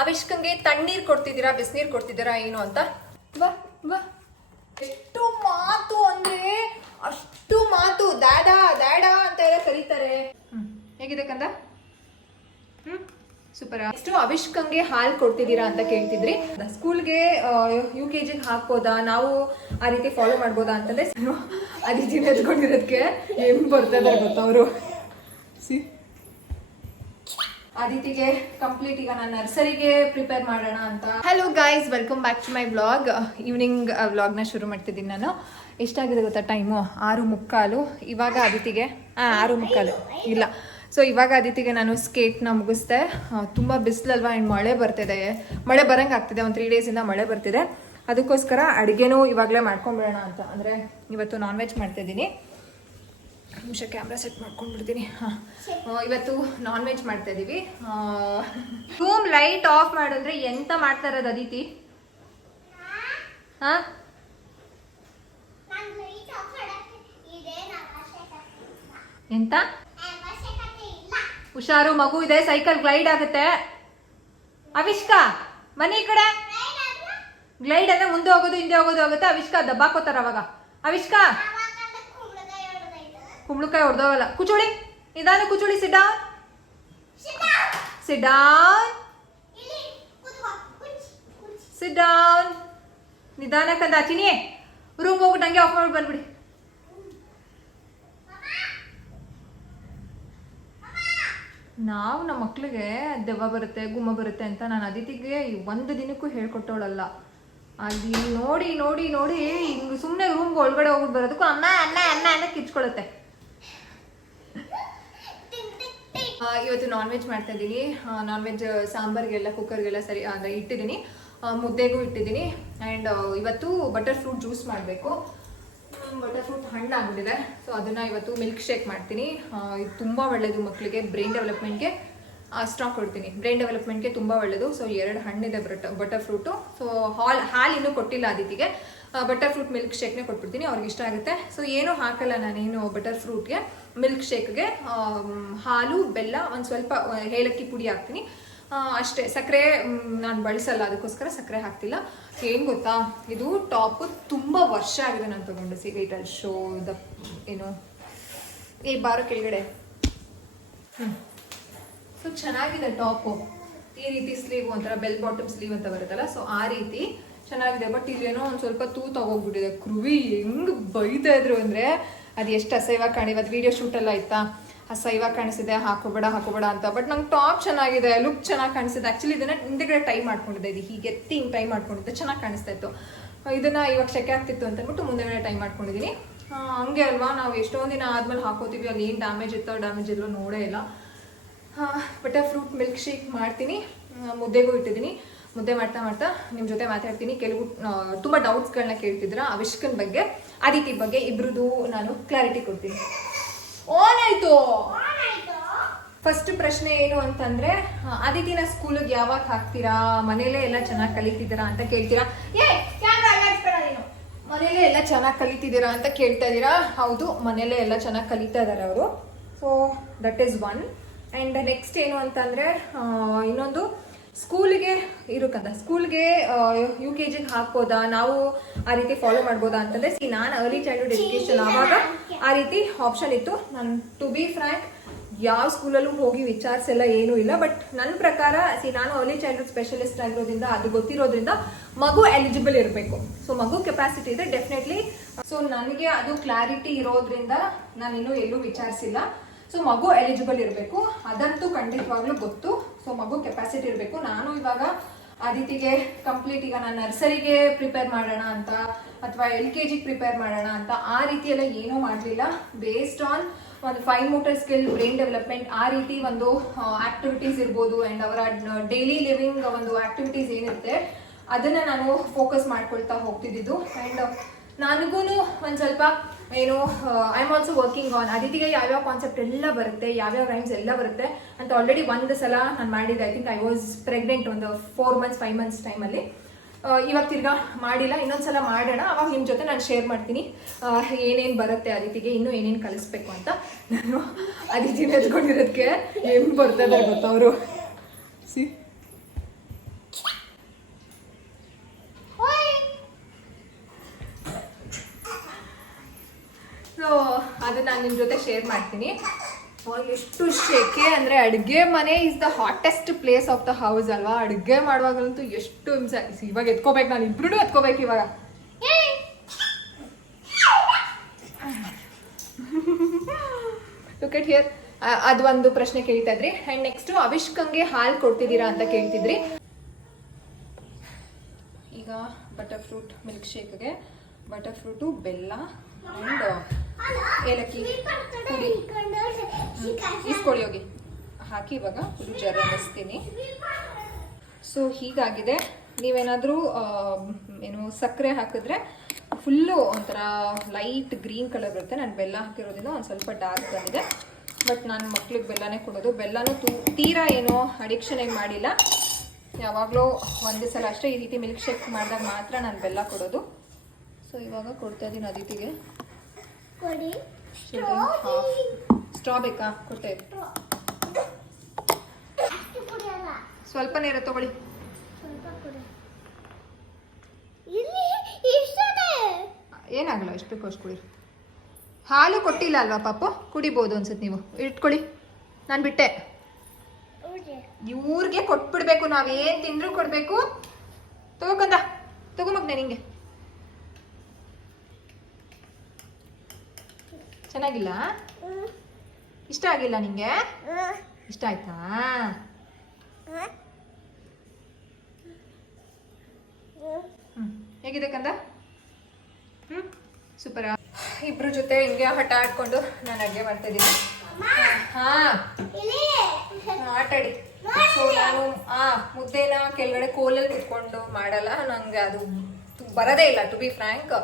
ಅವಿಷ್ಕಂಗೆ ತಣ್ಣೀರ್ ಕೊಡ್ತಿದ್ದೀರಾ ಬಿಸಿನೀರ್ ಕೊಡ್ತಿದ್ದೀರಾ ಏನು ಅಂತ. ವಾ ವಾ ಎಷ್ಟು ಮಾತು ಅಂದ್ರೆ ಅಷ್ಟು ಮಾತು. ದಾಡಾ ದಾಡಾ ಅಂತ ಎಲ್ಲ ಕರೀತಾರೆ. ಹೇಗಿದೆ ಕಂದ? ಸೂಪರ್. ಎಷ್ಟು ಅವಿಷ್ಕಂಗೆ ಹಾಲು ಕೊಡ್ತಿದ್ದೀರಾ ಅಂತ ಕೇಳ್ತಿದ್ರಿ. ಸ್ಕೂಲ್ಗೆ UKG ಹಾಕ್ಬೋದಾ, ನಾವು ಆ ರೀತಿ ಫಾಲೋ ಮಾಡ್ಬೋದಾ ಅಂತಂದ್ರೆ ಆ ರೀತಿ ಎತ್ಕೊಂಡಿರೋದಕ್ಕೆ ಹೆಂಗ್ ಬರ್ತಾ ಗೊತ್ತಾ ಅವರು. ಆದಿತಿಗೆ ಕಂಪ್ಲೀಟ್ ಈಗ ನಾನು ನರ್ಸರಿಗೆ ಪ್ರಿಪೇರ್ ಮಾಡೋಣ ಅಂತ. Hello guys, welcome back to my vlog. Evening ವ್ಲಾಗ್ನ ಶುರು ಮಾಡ್ತಿದ್ದೀನಿ ನಾನು. ಎಷ್ಟಾಗಿದೆ ಗೊತ್ತಾ ಟೈಮು? 6:45. ಇವಾಗ ಆದಿತಿಗೆ 6:45 ಇಲ್ಲ. ಸೊ ಇವಾಗ ಆದಿತಿಗೆ ನಾನು ಸ್ಕೇಟ್ನ ಮುಗಿಸ್ದೆ. ತುಂಬ ಬಿಸಿಲಲ್ವಾ, ಆ್ಯಂಡ್ ಮಳೆ ಬರ್ತಿದೆ. ಮಳೆ ಬರಂಗೆ ಆಗ್ತಿದೆ. ಒಂದು 3 ಡೇಸಿಂದ ಮಳೆ ಬರ್ತಿದೆ. ಅದಕ್ಕೋಸ್ಕರ ಅಡುಗೆನೂ ಇವಾಗಲೇ ಮಾಡ್ಕೊಂಬಿಡೋಣ ಅಂತ. ಅಂದರೆ ಇವತ್ತು ನಾನ್ ವೆಜ್ ಮಾಡ್ತಾಯಿದ್ದೀನಿ. ನಿಮಿಷ ಕ್ಯಾಮ್ರಾ ಸೆಟ್ ಮಾಡ್ಕೊಂಡ್ಬಿಡ್ತೀನಿ. ಇವತ್ತು ನಾನ್ ವೆಜ್ ಮಾಡ್ತಾ ಇದೀವಿ. ರೂಮ್ ಲೈಟ್ ಆಫ್ ಮಾಡಿದ್ರೆ ಎಂತ ಮಾಡ್ತಾ ಇರೋದು ಅದಿತಿ? ಎಂತ? ಹುಷಾರು, ಮಗು ಇದೆ, ಸೈಕಲ್ ಗ್ಲೈಡ್ ಆಗುತ್ತೆ. ಅವಿಷ್ಕ ಮನೆ ಈ ಕಡೆ. ಗ್ಲೈಡ್ ಅಂದ್ರೆ ಮುಂದೆ ಹೋಗೋದು ಹಿಂದೆ ಹೋಗೋದು ಆಗುತ್ತೆ. ಅವಿಷ್ಕ ದಬ್ಬಾಕೋತಾರ ಅವಾಗ. ಅವಿಷ್ಕ ಕುಂಬಳಕಾಯಿ ಹೊಡೆದವಲ್ಲ. ಕುಚುಳಿ ನಿಧಾನ, ಕುಚುಳಿ. Sit down, sit down, sit down. ನಿಧಾನ ಕಂದ. ಚಿನಿ ರೂಮ್ ಹೋಗ್ಬಿಟ್ಟು ಹಂಗೆ ಆಫ್ ಮಾಡಿ ಬಂದ್ಬಿಡಿ. ನಾವು ನಮ್ಮ ಮಕ್ಳಿಗೆ ದೆವ್ವ ಬರುತ್ತೆ, ಗುಮ್ಮ ಬರುತ್ತೆ ಅಂತ ನಾನು ಅದಿತಿಗೆ ಒಂದು ದಿನಕ್ಕೂ ಹೇಳ್ಕೊಟ್ಟವಳಲ್ಲ. ಅಲ್ಲಿ ನೋಡಿ ನೋಡಿ ನೋಡಿ ಹಿಂಗೆ ಸುಮ್ಮನೆ ರೂಮ್ಗೆ ಒಳಗಡೆ ಹೋಗ್ಬಿಟ್ಟು ಬರೋದಕ್ಕೂ ಅಮ್ಮ ಅನ್ನ ಅನ್ನ ಅನ್ನ ಕಿಚ್ಕೊಳುತ್ತೆ. ಇವತ್ತು ನಾನ್ ವೆಜ್ ಮಾಡ್ತಾ ಇದ್ದೀನಿ. ನಾನ್ ವೆಜ್ ಸಾಂಬಾರ್ಗೆಲ್ಲ ಕುಕ್ಕರ್ಗೆಲ್ಲ ಸರಿ ಅಂದರೆ ಇಟ್ಟಿದ್ದೀನಿ, ಮುದ್ದೆಗೂ ಇಟ್ಟಿದ್ದೀನಿ. ಆ್ಯಂಡ್ ಇವತ್ತು ಬಟರ್ ಫ್ರೂಟ್ ಜ್ಯೂಸ್ ಮಾಡಬೇಕು. ಬಟರ್ ಫ್ರೂಟ್ ಹಣ್ಣಾಗ್ಬಿಟ್ಟಿದೆ. ಸೊ ಅದನ್ನು ಇವತ್ತು ಮಿಲ್ಕ್ ಶೇಕ್ ಮಾಡ್ತೀನಿ. ಇದು ತುಂಬ ಒಳ್ಳೆಯದು ಮಕ್ಕಳಿಗೆ, ಬ್ರೈನ್ ಡೆವಲಪ್ಮೆಂಟ್ಗೆ ಸ್ಟಾಕ್ ಕೊಡ್ತೀನಿ. ಬ್ರೈನ್ ಡೆವಲಪ್ಮೆಂಟ್ಗೆ ತುಂಬ ಒಳ್ಳೆಯದು. ಸೊ 2 ಹಣ್ಣಿದೆ ಬಟರ್ ಫ್ರೂಟು. ಸೊ ಹಾಲು ಇನ್ನೂ ಕೊಟ್ಟಿಲ್ಲ ಆದಿತಿಗೆ. ಬಟರ್ ಫ್ರೂಟ್ ಮಿಲ್ಕ್ ಶೇಕ್ನೇ ಕೊಟ್ಬಿಡ್ತೀನಿ, ಅವ್ರಿಗೆ ಇಷ್ಟ ಆಗುತ್ತೆ. ಸೊ ಏನೂ ಹಾಕಲ್ಲ ನಾನೇನು ಬಟರ್ ಫ್ರೂಟ್ಗೆ. ಮಿಲ್ಕ್ ಶೇಕ್ಗೆ ಹಾಲು, ಬೆಲ್ಲ, ಒಂದು ಸ್ವಲ್ಪ ಏಲಕ್ಕಿ ಪುಡಿ ಹಾಕ್ತೀನಿ ಅಷ್ಟೇ. ಸಕ್ಕರೆ ನಾನು ಬಳಸಲ್ಲ, ಅದಕ್ಕೋಸ್ಕರ ಸಕ್ಕರೆ ಹಾಕ್ತಿಲ್ಲ. ಏನು ಗೊತ್ತಾ, ಇದು ಟಾಪು ತುಂಬ ವರ್ಷ ಆಗಿದೆ ನಾನು ತೊಗೊಂಡು. ವೇಟ್ ಅಲ್ಲಿ ಶೋ ದ ಏನು ಈ ಬಾರೋ ಕೆಳಗಡೆ. ಸೊ ಚೆನ್ನಾಗಿದೆ ಟಾಪು. ಈ ರೀತಿ ಸ್ಲೀವ್, ಒಂಥರ ಬೆಲ್ ಬಾಟಮ್ ಸ್ಲೀವ್ ಅಂತ ಬರುತ್ತಲ್ಲ, ಸೊ ಆ ರೀತಿ ಚೆನ್ನಾಗಿದೆ. ಬಟ್ ಇಲ್ಲೇನೋ ಒಂದು ಸ್ವಲ್ಪ ತಗೋಗ್ಬಿಟ್ಟಿದೆ. ಕೃವಿ ಹೆಂಗೆ ಬೈತಾ ಇದ್ರು ಅಂದರೆ ಅದು ಎಷ್ಟು ಅಸಹ್ಯವಾಗಿ ಇವತ್ತು ವೀಡಿಯೋ ಶೂಟೆಲ್ಲ ಆಯ್ತಾ, ಅಸಹ್ಯವಾಗಿ ಕಾಣಿಸಿದೆ, ಹಾಕೋಬೇಡ ಅಂತ. ಬಟ್ ನಂಗೆ ಟಾಪ್ ಚೆನ್ನಾಗಿದೆ, ಲುಕ್ ಚೆನ್ನಾಗಿ ಕಾಣಿಸಿದೆ. ಆ್ಯಕ್ಚುಲಿ ಇದನ್ನು ಹಿಂದೆಗಡೆ ಟೈ ಮಾಡ್ಕೊಂಡಿದ್ದೆ. ಇದು ಹೀಗೆ ಎತ್ತಿ ಹಿಂಗೆ ಟೈ ಮಾಡ್ಕೊಂಡಿದ್ದೆ, ಚೆನ್ನಾಗಿ ಕಾಣಿಸ್ತಾ ಇತ್ತು. ಇದನ್ನು ಇವಾಗ ಸೆಕೆ ಆಗ್ತಿತ್ತು ಅಂತಂದ್ಬಿಟ್ಟು ಮುಂದೆಗಡೆ ಟೈ ಮಾಡ್ಕೊಂಡಿದ್ದೀನಿ. ಹಂಗೆ ಅಲ್ವಾ, ನಾವು ಎಷ್ಟೊಂದು ದಿನ ಆದಮೇಲೆ ಹಾಕೋತೀವಿ, ಅಲ್ಲಿ ಏನು ಡ್ಯಾಮೇಜ್ ಇತ್ತೋ ಡ್ಯಾಮೇಜ್ ಎಲ್ಲೋ ನೋಡೇ ಇಲ್ಲ. ಬಟರ್ ಫ್ರೂಟ್ ಮಿಲ್ಕ್ ಶೇಕ್ ಮಾಡ್ತೀನಿ. ಮುದ್ದೆಗೂ ಇಟ್ಟಿದ್ದೀನಿ. ಮುದ್ದೆ ಮಾಡ್ತಾ ಮಾಡ್ತಾ ನಿಮ್ಮ ಜೊತೆ ಮಾತಾಡ್ತೀನಿ. ಕೆಲವು ತುಂಬ ಡೌಟ್ಸ್ಗಳನ್ನ ಕೇಳ್ತಿದ್ರ ಅವಿಷ್ಕನ್ ಬಗ್ಗೆ, ಆದಿತಿ ಬಗ್ಗೆ, ಇಬ್ರದ್ದು ನಾನು ಕ್ಲಾರಿಟಿ ಕೊಡ್ತೀನಿ. ಆನ್ ಆಯ್ತು. ಫಸ್ಟ್ ಪ್ರಶ್ನೆ ಏನು ಅಂತಂದ್ರೆ, ಆದಿತಿನ ಸ್ಕೂಲಿಗೆ ಯಾವಾಗ ಹಾಕ್ತೀರಾ, ಮನೇಲೇ ಎಲ್ಲ ಚೆನ್ನಾಗಿ ಕಲಿತಿದ್ದೀರಾ ಅಂತ ಕೇಳ್ತೀರಾ. ಮನೇಲೇ ಎಲ್ಲ ಚೆನ್ನಾಗಿ ಕಲಿತಿದ್ದೀರಾ ಅಂತ ಕೇಳ್ತಾ ಇದ್ದೀರಾ. ಹೌದು, ಮನೇಲೇ ಎಲ್ಲ ಚೆನ್ನಾಗಿ ಕಲಿತಾ ಇದ್ದಾರೆ ಅವರು. So that is one. And next ಏನು ಅಂತಂದರೆ, ಇನ್ನೊಂದು ಸ್ಕೂಲಿಗೆ ಇರುತ್ತಂತ. ಸ್ಕೂಲ್ಗೆ UKG ಹಾಕ್ಬೋದಾ, ನಾವು ಆ ರೀತಿ ಫಾಲೋ ಮಾಡ್ಬೋದಾ ಅಂತಂದರೆ, ನಾನು ಅರ್ಲಿ ಚೈಲ್ಡ್ಹುಡ್ ಎಜುಕೇಷನ್ ಆವಾಗ ಆ ರೀತಿ ಆಪ್ಷನ್ ಇತ್ತು. ನಾನು ಟು ಬಿ ಫ್ರ್ಯಾಂಕ್ ಯಾವ ಸ್ಕೂಲಲ್ಲೂ ಹೋಗಿ ವಿಚಾರಿಸೆಲ್ಲ ಏನೂ ಇಲ್ಲ. ಬಟ್ ನನ್ನ ಪ್ರಕಾರ ನಾನು ಅರ್ಲಿ ಚೈಲ್ಡ್ಹುಡ್ ಸ್ಪೆಷಲಿಸ್ಟ್ ಆಗಿರೋದ್ರಿಂದ, ಅದು ಗೊತ್ತಿರೋದ್ರಿಂದ ಮಗು ಎಲಿಜಿಬಲ್ ಇರಬೇಕು. ಸೊ ಮಗು ಕೆಪಾಸಿಟಿ ಇದೆ ಡೆಫಿನೆಟ್ಲಿ. ಸೊ ನನಗೆ ಅದು ಕ್ಲಾರಿಟಿ ಇರೋದ್ರಿಂದ ನಾನು ಇನ್ನೂ ಎಲ್ಲೂ ವಿಚಾರಿಸಿಲ್ಲ. ಸೊ ಮಗು ಎಲಿಜಿಬಲ್ ಇರಬೇಕು, ಅದಂತೂ ಖಂಡಿತವಾಗ್ಲೂ ಗೊತ್ತು. ಸೊ ಮಗು ಕೆಪಾಸಿಟಿ ಇರಬೇಕು. ನಾನು ಇವಾಗ ಆದಿತಿಗೆ ಕಂಪ್ಲೀಟ್ ಈಗ ನಾನು ನರ್ಸರಿಗೆ ಪ್ರಿಪೇರ್ ಮಾಡೋಣ ಅಂತ, ಅಥವಾ LKG ಪ್ರಿಪೇರ್ ಮಾಡೋಣ ಅಂತ ಆ ರೀತಿ ಎಲ್ಲ ಏನೂ ಮಾಡಲಿಲ್ಲ. ಬೇಸ್ಡ್ ಆನ್ ಒಂದು fine motor skill, brain development, ಆ ರೀತಿ ಒಂದು ಆಕ್ಟಿವಿಟೀಸ್ ಇರ್ಬೋದು. ಆ್ಯಂಡ್ ಅವರ ಡೈಲಿ ಲಿವಿಂಗ್ ಒಂದು ಆಕ್ಟಿವಿಟೀಸ್ ಏನಿರುತ್ತೆ ಅದನ್ನು ನಾನು ಫೋಕಸ್ ಮಾಡ್ಕೊಳ್ತಾ ಹೋಗ್ತಿದ್ದು. ಆ್ಯಂಡ್ ನನಗೂ ಒಂದು ಸ್ವಲ್ಪ ಏನು I am also working on. ಆದಿತಿಗೆ ಯಾವ್ಯಾವ ಕಾನ್ಸೆಪ್ಟ್ ಎಲ್ಲ ಬರುತ್ತೆ, ಯಾವ್ಯಾವ ರೈಮ್ಸ್ ಎಲ್ಲ ಬರುತ್ತೆ ಅಂತ ಆಲ್ರೆಡಿ ಒಂದು ಸಲ ನಾನು ಮಾಡಿದ್ದೆ. I think I was pregnant ಒಂದು 4 months 5 months ಟೈಮಲ್ಲಿ. ಇವಾಗ ತಿರ್ಗಾ ಮಾಡಿಲ್ಲ, ಇನ್ನೊಂದ್ಸಲ ಮಾಡೋಣ. ಅವಾಗ ನಿಮ್ಮ ಜೊತೆ ನಾನು ಶೇರ್ ಮಾಡ್ತೀನಿ ಏನೇನು ಬರುತ್ತೆ ಆದಿತಿಗೆ, ಇನ್ನೂ ಏನೇನು ಕಲಿಸ್ಬೇಕು ಅಂತ. ನಾನು ಆದಿತಿನ ಎತ್ಕೊಂಡಿರೋದಕ್ಕೆ ಹೆಂಗೆ ಬರ್ತದೆ ಗೊತ್ತವರು. ಅದನ್ನ ನಾನು ನಿಮ್ಮ ಜೊತೆ ಶೇರ್ ಮಾಡ್ತೀನಿ. ಎಷ್ಟು ಶೆಕೆ ಅಂದರೆ ಅಡುಗೆ ಮನೆ is the hottest place of the house ಅಲ್ವಾ. ಅಡುಗೆ ಮಾಡುವಾಗಂತೂ ಎಷ್ಟು ಹಿಂಸೆ. ಇವಾಗ ಎತ್ಕೋಬೇಕು, ನಾನು ಇಬ್ರು ಎತ್ಕೋಬೇಕು ಇವಾಗ. Look at here. ಅದು ಒಂದು ಪ್ರಶ್ನೆ ಕೇಳ್ತಾ ಇದ್ರಿ. ಆ್ಯಂಡ್ ನೆಕ್ಸ್ಟು ಅವಿಷ್ಕಂಗೆ ಹಾಲು ಕೊಡ್ತಿದ್ದೀರಾ ಅಂತ ಕೇಳ್ತಿದ್ರಿ. ಈಗ ಬಟರ್ ಫ್ರೂಟ್ ಮಿಲ್ಕ್ ಶೇಕ್ಗೆ ಬಟರ್ ಫ್ರೂಟು, ಬೆಲ್ಲ ಆ್ಯಂಡ್ ಏಲಕ್ಕಿ ಪುಡಿ ಇಸ್ಕೊಳ್ಳಿ ಹೋಗಿ ಹಾಕಿ ಇವಾಗ ಫುಲ್ಲು ಜರಗಿಸ್ತೀನಿ. ಸೊ ಹೀಗಾಗಿದೆ. ನೀವೇನಾದರೂ ಏನು ಸಕ್ಕರೆ ಹಾಕಿದ್ರೆ ಫುಲ್ಲು ಒಂಥರ ಲೈಟ್ ಗ್ರೀನ್ ಕಲರ್ ಬರುತ್ತೆ. ನಾನು ಬೆಲ್ಲ ಹಾಕಿರೋದ್ರಿಂದ ಒಂದು ಸ್ವಲ್ಪ ಡಾರ್ಕ್ ಬಂದಿದೆ. ಬಟ್ ನಾನು ಮಕ್ಳಿಗೆ ಬೆಲ್ಲನೇ ಕೊಡೋದು. ಬೆಲ್ಲನೂ ತೀರಾ ಏನೋ ಅಡಿಕ್ಷನ್ ಏನು ಮಾಡಿಲ್ಲ. ಯಾವಾಗಲೂ ಒಂದು ಸಲ ಅಷ್ಟೇ ಈ ರೀತಿ ಮಿಲ್ಕ್ ಶೇಕ್ ಮಾಡಿದಾಗ ಮಾತ್ರ ನಾನು ಬೆಲ್ಲ ಕೊಡೋದು. ಸೊ ಇವಾಗ ಕೊಡ್ತಾ ಇದ್ದೀನಿ ಅದಿತಿಗೆ. ಸ್ಟ್ರಾ ಬೇಕಾ? ಕೊಡ್ತಾ ಇದ್ದೀನಿ. ಸ್ವಲ್ಪ ನೀರು ತಗೊಳ್ಳಿ. ಏನಾಗಲ್ಲ, ಎಷ್ಟು ಬೇಕು ಅಷ್ಟು ಕುಡಿ. ಹಾಲು ಕೊಟ್ಟಿಲ್ಲ ಅಲ್ವಾ ಪಾಪು? ಕುಡಿಬೋದು ಅನ್ಸುತ್ತೆ. ನೀವು ಇಟ್ಕೊಳ್ಳಿ, ನಾನು ಬಿಟ್ಟೆ. ಇವ್ರಿಗೆ ಕೊಟ್ಬಿಡ್ಬೇಕು, ನಾವೇನು ತಿಂದ್ರು ಕೊಡಬೇಕು. ತಗೋಕಂದ ತಗೊಂಬಗ್ನೆ. ನಿಂಗೆ ಚೆನ್ನಾಗಿಲ್ಲ? ಇಷ್ಟ ಆಗಿಲ್ಲ ನಿಂಗೆ? ಇಷ್ಟ ಆಯ್ತಾ? ಹೇಗಿದೆ ಕಂದ? ಸೂಪರ್. ಇಬ್ರ ಜೊತೆ ಹಿಂಗೆ ಹಠ ಆಡ್ಕೊಂಡು ನಾನು ಅಡುಗೆ ಮಾಡ್ತಾ ಇದ್ದೀನಿ. ಆಟಾಡಿ. ಸೊ ನಾನು ಮುದ್ದೆನ ಕೆಳಗಡೆ ಕೋಲಲ್ಲಿ ಕುತ್ಕೊಂಡು ಮಾಡಲ್ಲ, ನಂಗೆ ಅದು ಬರೋದೇ ಇಲ್ಲ ಟು ಬಿ ಫ್ರ್ಯಾಂಕ್.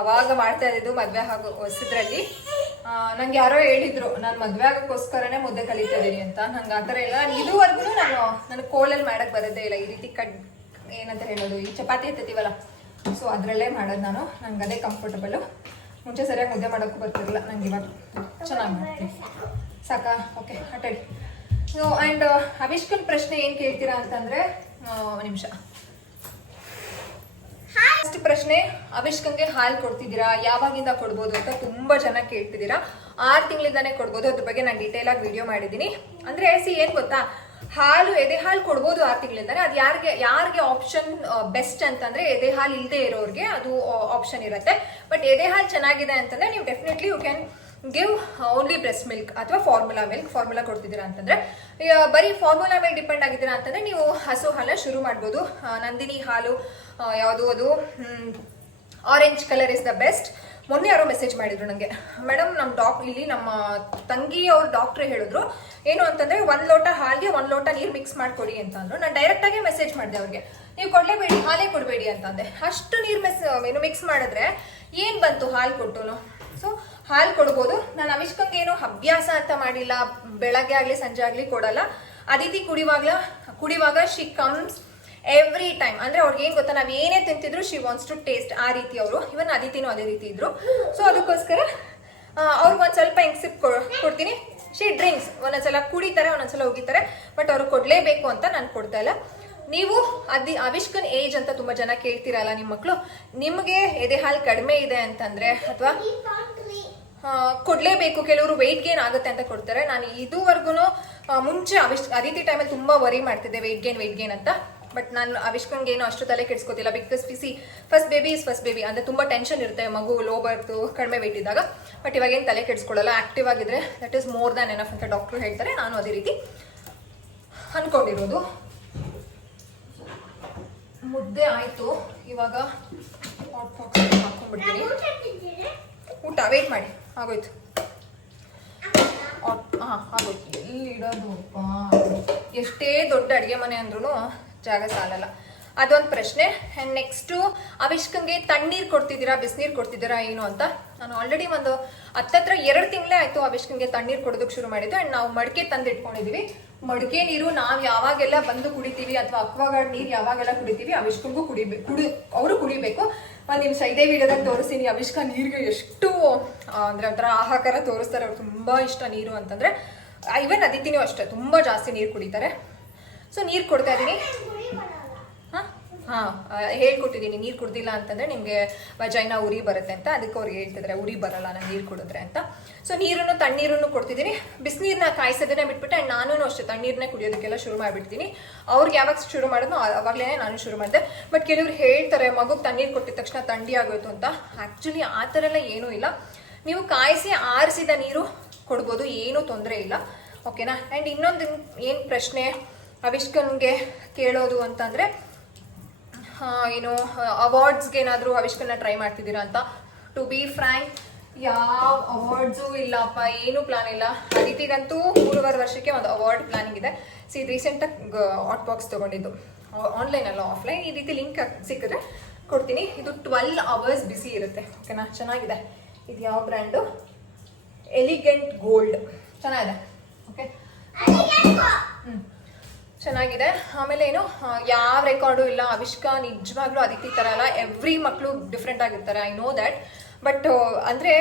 ಅವಾಗ ಮಾಡ್ತಾ ಇದ್ದಿದ್ದು ಮದುವೆ ಆಗೋ ಹೊಸದ್ರಲ್ಲಿ. ನಂಗೆ ಯಾರೋ ಹೇಳಿದ್ರು ನಾನು ಮದುವೆ ಆಗೋಕ್ಕೋಸ್ಕರನೇ ಮುದ್ದೆ ಕಲಿತಾ ಇದ್ದೀನಿ ಅಂತ. ನಂಗೆ ಆ ಥರ ಇಲ್ಲ. ಇದುವರೆಗೂ ನನಗೆ ಕೋಲಲ್ಲಿ ಮಾಡೋಕ್ಕೆ ಬರೋದೇ ಇಲ್ಲ. ಈ ರೀತಿ ಏನಂತ ಹೇಳೋದು, ಈ ಚಪಾತಿ ಎತ್ತೀವಲ್ಲ, ಸೊ ಅದರಲ್ಲೇ ಮಾಡೋದು ನಾನು. ನಂಗೆ ಅದೇ ಕಂಫರ್ಟಬಲು. ಮುಂಚೆ ಸರಿಯಾಗಿ ಮುದ್ದೆ ಮಾಡೋಕ್ಕೂ ಬರ್ತಿರಲಿಲ್ಲ. ನಂಗೆ ಇವಾಗ ಚೆನ್ನಾಗಿ ಮಾಡ್ತೀನಿ. ಸಾಕಾ? ಓಕೆ, ಆಟಾಡಿ. ಸೊ ಆ್ಯಂಡ್ ಅವಿಷ್ಕನ್ ಪ್ರಶ್ನೆ ಏನು ಕೇಳ್ತೀರಾ ಅಂತಂದರೆ, ನಿಮಿಷ. ಫಸ್ಟ್ ಪ್ರಶ್ನೆ, ಅವಿಷ್ಕಂಗೆ ಹಾಲು ಕೊಡ್ತಿದ್ದೀರಾ? ಯಾವಾಗಿಂದ ಕೊಡ್ಬೋದು ಅಂತ ತುಂಬ ಜನ ಕೇಳ್ತಿದ್ದೀರಾ. 6 ತಿಂಗಳಿಂದಾನೇ ಕೊಡ್ಬೋದು. ಅದ್ರ ಬಗ್ಗೆ ನಾನು ಡೀಟೇಲಾಗಿ ವಿಡಿಯೋ ಮಾಡಿದ್ದೀನಿ. ಅಂದರೆ ಏನು ಗೊತ್ತಾ, ಹಾಲು ಎದೆ ಹಾಲು ಕೊಡ್ಬೋದು 6 ತಿಂಗಳಿಂದಾನೆ. ಅದು ಯಾರಿಗೆ ಆಪ್ಷನ್ ಬೆಸ್ಟ್ ಅಂತಂದರೆ, ಎದೆ ಹಾಲು ಇಲ್ಲದೆ ಇರೋರಿಗೆ ಅದು ಆಪ್ಷನ್ ಇರುತ್ತೆ. ಬಟ್ ಎದೆ ಹಾಲು ಚೆನ್ನಾಗಿದೆ ಅಂತಂದರೆ ನೀವು definitely you can give only breast milk ಅಥವಾ ಫಾರ್ಮುಲಾ ಕೊಡ್ತಿದ್ದೀರಾ ಅಂತಂದರೆ. ಬರೀ ಫಾರ್ಮುಲಾ ಮೇಲೆ ಡಿಪೆಂಡ್ ಆಗಿದ್ದೀರಾ ಅಂತಂದರೆ ನೀವು ಹಸು ಹಾಲನ್ನ ಶುರು ಮಾಡ್ಬೋದು. ನಂದಿನಿ ಹಾಲು ಯಾವುದು, ಅದು orange colour is the best. ಮೊನ್ನೆ ಯಾರೋ ಮೆಸೇಜ್ ಮಾಡಿದ್ರು ನನಗೆ, ಮೇಡಮ್ ಇಲ್ಲಿ ನಮ್ಮ ತಂಗಿ ಅವ್ರ ಡಾಕ್ಟ್ರೇ ಹೇಳಿದ್ರು ಏನು ಅಂತಂದರೆ 1 ಲೋಟ ಹಾಲಿಗೆ 1 ಲೋಟ ನೀರು ಮಿಕ್ಸ್ ಮಾಡಿಕೊಡಿ ಅಂತ ಅಂದರು. ನಾನು ಡೈರೆಕ್ಟಾಗಿ ಮೆಸೇಜ್ ಮಾಡಿದೆ ಅವ್ರಿಗೆ, ನೀವು ಕೊಡಲೇಬೇಡಿ, ಹಾಲೇ ಕೊಡಬೇಡಿ ಅಂತಂದೆ. ಅಷ್ಟು ನೀರು ಮಿಕ್ಸ್ ಮಾಡಿದ್ರೆ ಏನು ಬಂತು ಹಾಲು ಕೊಟ್ಟು. ಸೊ ಹಾಲು ಕೊಡ್ಬೋದು. ನಾನು ಅವಿಷ್ಕಂಗೆ ಏನೋ ಅಭ್ಯಾಸ ಅಂತ ಮಾಡಿಲ್ಲ. ಬೆಳಗ್ಗೆ ಆಗಲಿ ಸಂಜೆ ಆಗಲಿ ಕೊಡಲ್ಲ. ಅದಿತಿ ಕುಡಿವಾಗ ಶಿ ಕಮ್ಸ್ ಎವ್ರಿ ಟೈಮ್. ಅಂದರೆ ಅವ್ರಿಗೆ ಏನು ಗೊತ್ತಾ, ನಾವು ಏನೇ ತಿಂತಿದ್ರು ಶಿ ವಾಂಟ್ಸ್ ಟು ಟೇಸ್ಟ್. ಆ ರೀತಿ ಅವರು, ಇವನ್ ಅದಿತಿನೂ ಅದೇ ರೀತಿ ಇದ್ರು. ಸೊ ಅದಕ್ಕೋಸ್ಕರ ಅವ್ರಿಗೆ ಒಂದು ಸ್ವಲ್ಪ ಹಿಂಗೆ ಸಿಪ್ ಕೊಡ್ತೀನಿ. She drinks. ಒಂದೊಂದ್ಸಲ ಕುಡಿತಾರೆ, ಒಂದೊಂದ್ಸಲ ಹೋಗಿತಾರೆ. ಬಟ್ ಅವ್ರು ಕೊಡಲೇಬೇಕು ಅಂತ ನಾನು ಕೊಡ್ತಾ ಇಲ್ಲ. ನೀವು ಅವಿಷ್ಕನ್ ಏಜ್ ಅಂತ ತುಂಬ ಜನ ಕೇಳ್ತೀರಲ್ಲ ನಿಮ್ಮ ಮಕ್ಕಳು, ನಿಮಗೆ ಎದೆ ಹಾಲು ಕಡಿಮೆ ಇದೆ ಅಂತಂದರೆ ಅಥವಾ ಕೊಡಲೇಬೇಕು, ಕೆಲವರು ವೆಯ್ಟ್ ಗೇನ್ ಆಗುತ್ತೆ ಅಂತ ಕೊಡ್ತಾರೆ. ನಾನು ಇದುವರೆಗೂ ಮುಂಚೆ ಅದಿತಿ ಟೈಮಲ್ಲಿ ತುಂಬ ವರಿ ಮಾಡ್ತಿದ್ದೆ ವೆಯ್ಟ್ ಗೇನ್ ಅಂತ. ಬಟ್ ನಾನು ಅವಿಷ್ಕಂಗೆ ಏನೋ ಅಷ್ಟು ತಲೆ ಕೆಡಿಸ್ಕೋತಿಲ್ಲ. ಬಿಕಾಸ್ ಫಸ್ಟ್ ಬೇಬಿ ಅಂದರೆ ತುಂಬ ಟೆನ್ಷನ್ ಇರುತ್ತೆ, ಮಗು ಲೋ ಬರ್ತು ಕಡಿಮೆ ವೆಯ್ಟ್ ಇದ್ದಾಗ. ಬಟ್ ಇವಾಗ ಏನು ತಲೆ ಕೆಡಿಸ್ಕೊಳ್ಳಲ್ಲ. ಆ್ಯಕ್ಟಿವ್ ಆಗಿದ್ರೆ that is more than enough ಅಂತ ಡಾಕ್ಟ್ರು ಹೇಳ್ತಾರೆ. ನಾನು ಅದೇ ರೀತಿ ಅಂದ್ಕೊಂಡಿರೋದು. ಮುದ್ದೆ ಆಯಿತು. ಇವಾಗ ಹಾಟ್ ಬಾಕ್ಸ್ ಹಾಕ್ಕೊಂಡ್ಬಿಡ್ತೀನಿ. ಊಟ ವೇಟ್ ಮಾಡಿ, ಆಗೋಯ್ತು. ಆಗೋಯ್ತು. ಎಲ್ಲಿ ಇಡೋದು? ಎಷ್ಟೇ ದೊಡ್ಡ ಅಡುಗೆ ಮನೆ ಅಂದ್ರೂ ಜಾಗ ಸಾಲಲ್ಲ. ಅದೊಂದು ಪ್ರಶ್ನೆ. ಆ್ಯಂಡ್ ನೆಕ್ಸ್ಟು ಅವಿಷ್ಕಂಗೆ ತಣ್ಣೀರು ಕೊಡ್ತಿದ್ದೀರಾ, ಬಿಸಿನೀರು ಕೊಡ್ತಿದ್ದೀರಾ ಏನು ಅಂತ. ನಾನು ಆಲ್ರೆಡಿ ಒಂದು ಹತ್ತತ್ರ 2 ತಿಂಗಳೇ ಆಯಿತು ಅವಿಷ್ಕಂಗೆ ತಣ್ಣೀರು ಕೊಡೋದಕ್ಕೆ ಶುರು ಮಾಡಿದ್ದು. ಆ್ಯಂಡ್ ನಾವು ಮಡಿಕೆ ತಂದು ಇಟ್ಕೊಂಡಿದ್ದೀವಿ. ಮಡಿಕೆ ನೀರು ನಾವು ಯಾವಾಗೆಲ್ಲ ಬಂದು ಕುಡಿತೀವಿ ಅಥವಾ ಅಕ್ವಾಗಾರ್ಡ್ ನೀರು ಯಾವಾಗೆಲ್ಲ ಕುಡಿತೀವಿ, ಅವಿಷ್ಕಂಗೂ ಅವರು ಕುಡಿಬೇಕು. ಒಂದು ನಿಮಿಷ ಇದೇ ವಿಡಿಯೋದಾಗ ತೋರಿಸ್ತೀನಿ ಅವಿಷ್ಕ ನೀರಿಗೆ ಎಷ್ಟು ಅಂದರೆ ಒಂಥರ ಆಹಾಕಾರ ತೋರಿಸ್ತಾರೆ. ಅವ್ರು ತುಂಬ ಇಷ್ಟ ನೀರು ಅಂತಂದರೆ. ಇವನ್ ಅದಿತಿನೂ ಅಷ್ಟೇ, ತುಂಬ ಜಾಸ್ತಿ ನೀರು ಕುಡಿತಾರೆ. ಸೊ ನೀರು ಕೊಡ್ತಾ ಇದ್ದೀನಿ. ಹೇಳ್ಕೊಟ್ಟಿದ್ದೀನಿ, ನೀರು ಕುಡ್ದಿಲ್ಲ ಅಂತಂದರೆ ನಿಮಗೆ ವಜೈನ ಉರಿ ಬರುತ್ತೆ ಅಂತ. ಅದಕ್ಕೆ ಅವ್ರಿಗೆ ಹೇಳ್ತಿದ್ರೆ ಉರಿ ಬರಲ್ಲ ನಾನು ನೀರು ಕುಡಿದ್ರೆ ಅಂತ. ಸೊ ನೀರನ್ನು ತಣ್ಣೀರನ್ನು ಕೊಡ್ತಿದ್ದೀನಿ. ಬಿಸಿನೀರನ್ನ ಕಾಯಿಸೋದನ್ನೇ ಬಿಟ್ಬಿಟ್ಟು ಆ್ಯಂಡ್ ನಾನು ಅಷ್ಟೇ ತಣ್ಣೀರನ್ನೇ ಕುಡಿಯೋದಕ್ಕೆಲ್ಲ ಶುರು ಮಾಡಿಬಿಡ್ತೀನಿ. ಅವ್ರಿಗೆ ಯಾವಾಗ ಶುರು ಮಾಡೋದು ಅವಾಗಲೇ ನಾನು ಶುರು ಮಾಡಿದೆ. ಬಟ್ ಕೆಲವರು ಹೇಳ್ತಾರೆ ಮಗುಗೆ ತಣ್ಣೀರು ಕೊಟ್ಟಿದ ತಕ್ಷಣ ಥಂಡಿ ಆಗೋಯ್ತು ಅಂತ. ಆ್ಯಕ್ಚುಲಿ ಆ ಥರ ಎಲ್ಲ ಏನೂ ಇಲ್ಲ. ನೀವು ಕಾಯಿಸಿ ಆರಿಸಿದ ನೀರು ಕೊಡ್ಬೋದು, ಏನೂ ತೊಂದರೆ ಇಲ್ಲ. ಓಕೆನಾ. ಆ್ಯಂಡ್ ಇನ್ನೊಂದು ಏನು ಪ್ರಶ್ನೆ ಅವಿಷ್ಕನ್ಗೆ ಕೇಳೋದು ಅಂತಂದರೆ ಏನು ಅವಾರ್ಡ್ಸ್ಗೆ ಏನಾದರೂ ಅವಿಷ್ಕನ್ನ ಟ್ರೈ ಮಾಡ್ತಿದ್ದೀರಾ ಅಂತ. ಟು ಬಿ ಫ್ರ್ಯಾಂಕ್ ಯಾವ ಅವಾರ್ಡ್ಸು ಇಲ್ಲಪ್ಪ, ಏನೂ ಪ್ಲಾನ್ ಇಲ್ಲ. ಅದಿತಿಗಂತೂ 3.5 ವರ್ಷಕ್ಕೆ ಒಂದು ಅವಾರ್ಡ್ ಪ್ಲಾನಿಂಗ್ ಇದೆ. ರೀಸೆಂಟಾಗಿ ಹಾಟ್ ಬಾಕ್ಸ್ ತೊಗೊಂಡಿದ್ದು, ಆನ್ಲೈನ್ ಅಲ್ಲ ಆಫ್ಲೈನ್. ಈ ರೀತಿ ಲಿಂಕ್ ಸಿಕ್ಕಿದ್ರೆ ಕೊಡ್ತೀನಿ. ಇದು 12 hours ಬಿಸಿ ಇರುತ್ತೆ. ಓಕೆನಾ, ಚೆನ್ನಾಗಿದೆ. ಇದು ಯಾವ ಬ್ರ್ಯಾಂಡು? ಎಲಿಗೆಂಟ್ ಗೋಲ್ಡ್, ಚೆನ್ನಾಗಿದೆ. ಓಕೆ, ಚೆನ್ನಾಗಿದೆ. ಆಮೇಲೆ ಏನು ಯಾವ ರೆಕಾರ್ಡು ಇಲ್ಲ. ಅವಿಷ್ಕಾ ನಿಜವಾಗ್ಲೂ ಅದಿತಿ ಥರ ಅಲ್ಲ. ಎವ್ರಿ ಮಕ್ಕಳು ಡಿಫ್ರೆಂಟ್ ಆಗಿರ್ತಾರೆ, ಐ ನೋ ದ್ಯಾಟ್. ಬಟ್ ಅಂದರೆ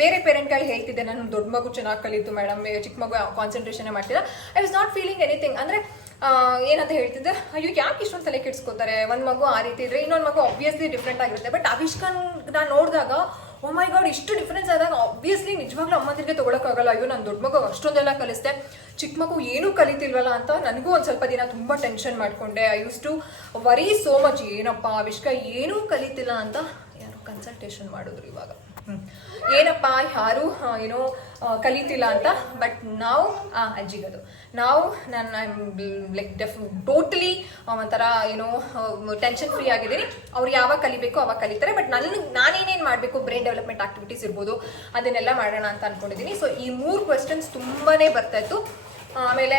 ಬೇರೆ ಪೇರೆಂಟ್ಗಳು ಹೇಳ್ತಿದ್ದೆ, ನಾನು ದೊಡ್ಡ ಮಗು ಚೆನ್ನಾಗಿ ಕಲಿತು ಮೇಡಮ್, ಚಿಕ್ಕ ಮಗು ಕಾನ್ಸಂಟ್ರೇಷನೇ ಮಾಡ್ತಿಲ್ಲ. I was not feeling anything. ಅಂದರೆ ಏನಂತ ಹೇಳ್ತಿದ್ದೆ, ಅಯ್ಯೋ ಯಾಕೆ ಇಷ್ಟೊಂದು ತಲೆ ಕೆಡಿಸ್ಕೋತಾರೆ, ಒಂದು ಮಗು ಆ ರೀತಿ ಇದ್ರೆ ಇನ್ನೊಂದು ಮಗು ಆಬ್ವಿಯಸ್ಲಿ ಡಿಫ್ರೆಂಟ್ ಆಗಿರುತ್ತೆ. ಬಟ್ ಅವಿಷ್ಕಾನ್ ನಾನು ನೋಡಿದಾಗ ಓ ಮೈ ಗಾಡ್, ಇಷ್ಟು ಡಿಫ್ರೆನ್ಸ್ ಆದಾಗ ಆಬ್ವಿಯಸ್ಲಿ ನಿಜವಾಗ್ಲೂ ಅಮ್ಮಂದಿರಿಗೆ ತೊಗೊಳಕ್ಕಾಗಲ್ಲ. ಅಯ್ಯೋ ನಾನು ದೊಡ್ಡ ಮಗು ಅಷ್ಟೊಂದೆಲ್ಲ ಕಲಿಸ್ದೆ, ಚಿಕ್ಕ ಮಗು ಏನೂ ಕಲಿತಿಲ್ವಲ್ಲ ಅಂತ ನನಗೂ ಒಂದು ಸ್ವಲ್ಪ ದಿನ ತುಂಬ ಟೆನ್ಷನ್ ಮಾಡಿಕೊಂಡೆ. I used to worry so much, ಏನಪ್ಪ ಅವಿಷ್ಕಾ ಏನೂ ಕಲಿತಿಲ್ಲ ಅಂತ. ಯಾರು ಕನ್ಸಲ್ಟೇಷನ್ ಮಾಡಿದ್ರು ಇವಾಗ, ಏನಪ್ಪ ಯಾರು ಏನೋ ಕಲಿತಿಲ್ಲ ಅಂತ. ಬಟ್ ನಾವು ಅಜ್ಜಿಗದು ನಾವು ಲೈಕ್ ಟೋಟಲಿ ಒಂಥರ ಏನೋ ಟೆನ್ಷನ್ ಫ್ರೀ ಆಗಿದ್ದೀನಿ. ಅವ್ರು ಯಾವಾಗ ಕಲಿಬೇಕು ಅವಾಗ ಕಲಿತಾರೆ. ಬಟ್ ನಾನೇನೇನು ಮಾಡಬೇಕು, ಬ್ರೈನ್ ಡೆವಲಪ್ಮೆಂಟ್ ಆಕ್ಟಿವಿಟೀಸ್ ಇರ್ಬೋದು, ಅದನ್ನೆಲ್ಲ ಮಾಡೋಣ ಅಂತ ಅನ್ಕೊಂಡಿದ್ದೀನಿ. ಸೊ ಈ 3 ಕ್ವೆಶನ್ಸ್ ತುಂಬಾ ಬರ್ತಾ ಇತ್ತು. ಆಮೇಲೆ